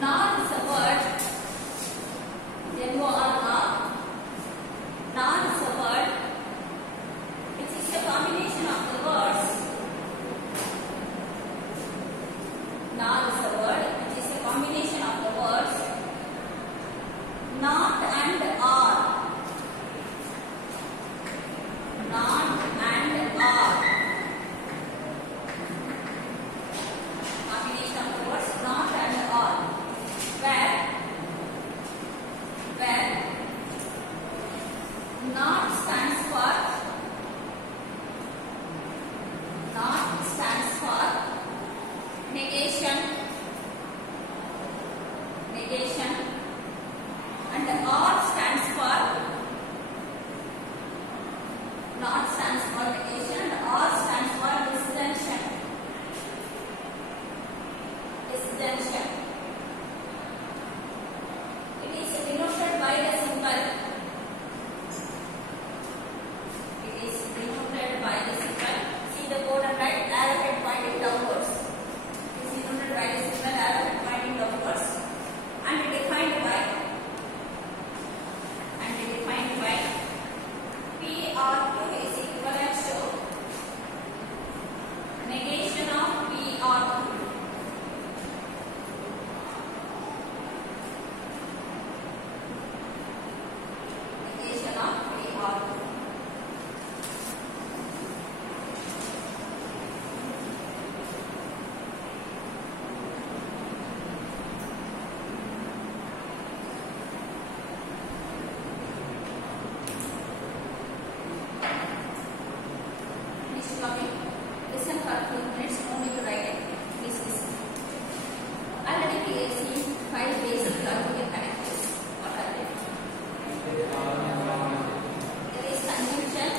Nor is a word. N-O-R-N. Nor is a word which is a combination of the words. Nor is a word which is a combination of the words not and are. Not and are. Combination of the words not and are. Where not stands for negation, and the or stands for not stands for negation and or stands for disjunction. It is denoted by the symbol. See the code and write arrowhead pointing downwards. It is denoted by the symbol arrowhead pointing downwards and defined by PR2 is equivalent to negation of PR2. Negation of PR2. Listen for a few minutes, no need to write it. Please listen. Already we have seen 5 basic logical connectors. What are they? There is conjunction,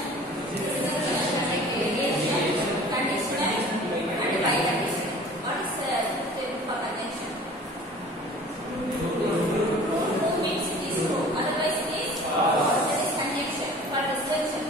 negation, conditional, and biconditional. What is the table for conjunction? Who means it is who, otherwise it is false. There is conjunction. For disjunction,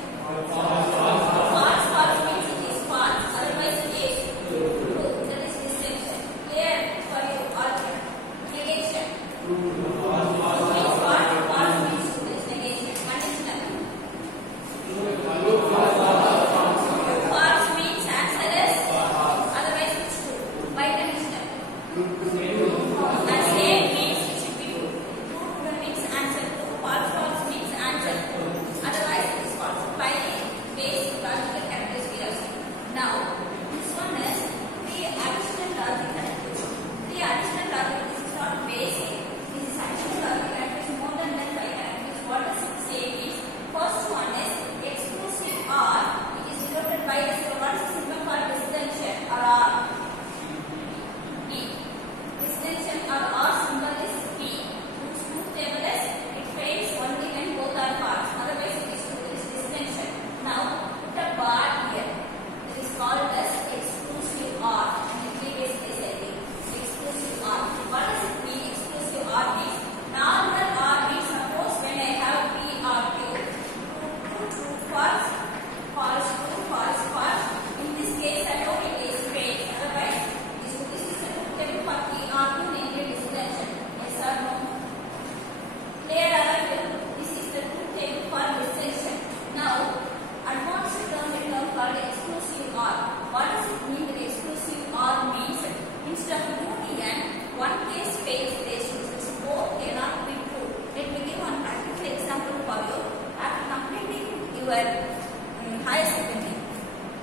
higher secondary,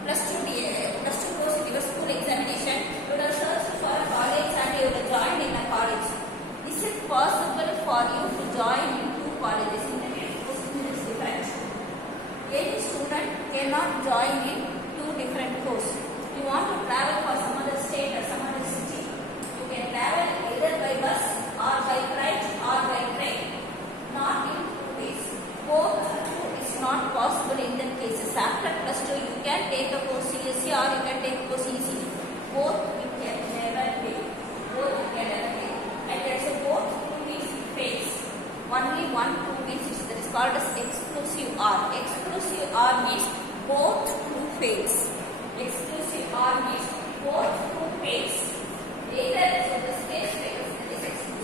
plus two goes to your school examination, you would have searched for a college and you would have joined in a college. Is it possible for you to join in 2 colleges? In the question is different. Any student cannot join in 2 different courses. You want to travel for some other state or some other city, you can travel either by bus or by flight or by train. Not in 2 days. Both is not possible in that cases. After plus 2 you can take a course CSE or you can take a course ECE. Both you can never take. And there is a both 2 means it fails. Only 1 2 means that is called as exclusive OR. Exclusive OR means both 2 fails. Exclusive OR means both 2 fails. Either so this case fails, that is exclusive.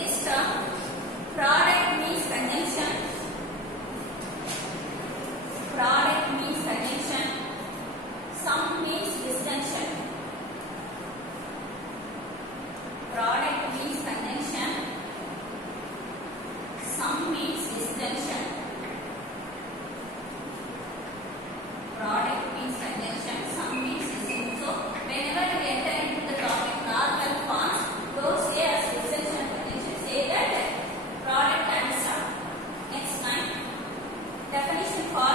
this term, product means conjunction. Product means conjunction. Sum means disjunction. Product means conjunction. Sum means disjunction. Product means conjunction. Sum means disjunction. So, whenever you enter into the topic normal forms, don't say as disjunction conjunction. Say that product and sum. Next line. Definition for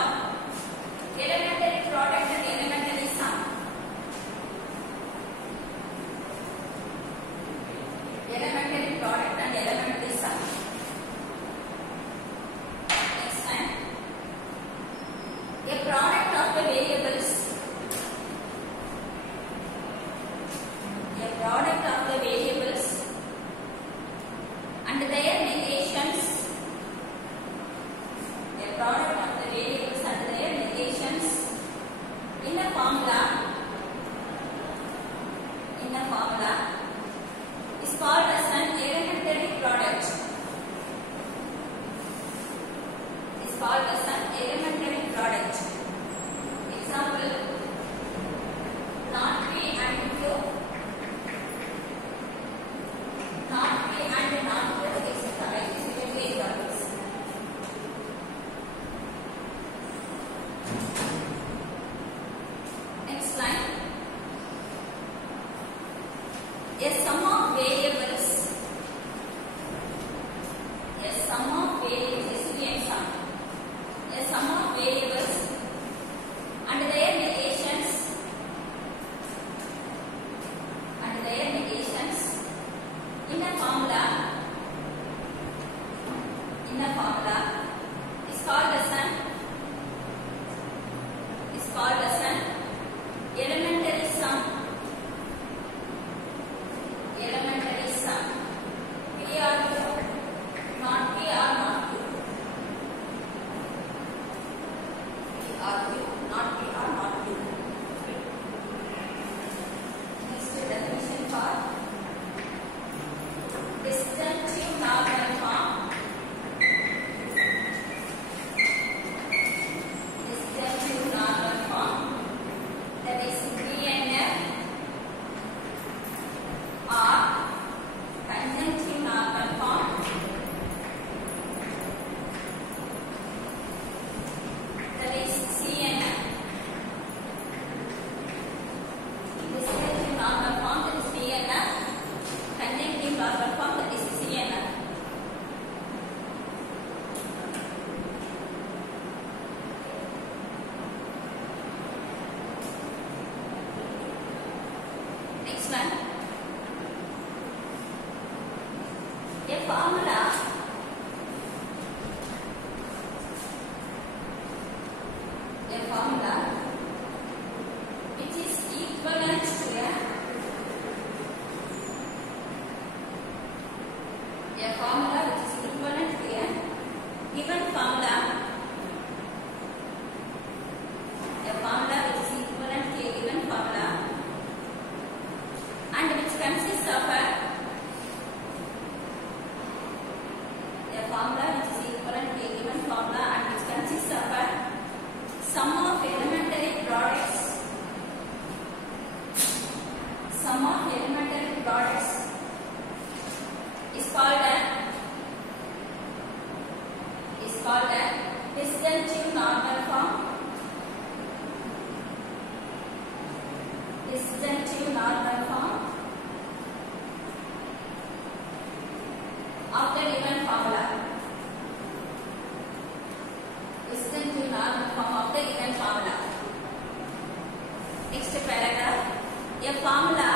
elementary product and elementary sum. Elementary product and elementary sum. Next line. A product of the variables. A product of the variables and their negations. A product of the variables and their negations in a formula. In a formula is called as an elementary product. Is called as an elementary product. Example: not P and Q, not P and not Q, etc. It is given to examples. Next line. A sum of variables. A sum of variables is a sum. A sum of variables and their negations. And their negations in a formula. In a formula is called as an. Is called as an elementary sum. Elementary sum. P or Q, not P or not Q. P or Q, not P or not Q. Next definition for disjunctive normal form. Disjunctive normal form. That is B and F or conjunctive normal form. That is C and F. Disjunctive normal form, that is B and F. Conjunctive normal form, that is C and F. Next one. A formula. A formula which is equivalent to a formula which is equivalent to a given formula. A formula which is equivalent to a given formula and which consists of a formula which is equivalent to a given formula and which consists of a sum of elementary products. Sum of elementary products is called a disjunctive normal form. Disjunctive normal form of the given formula. Disjunctive normal form of the given formula. Next paragraph. A formula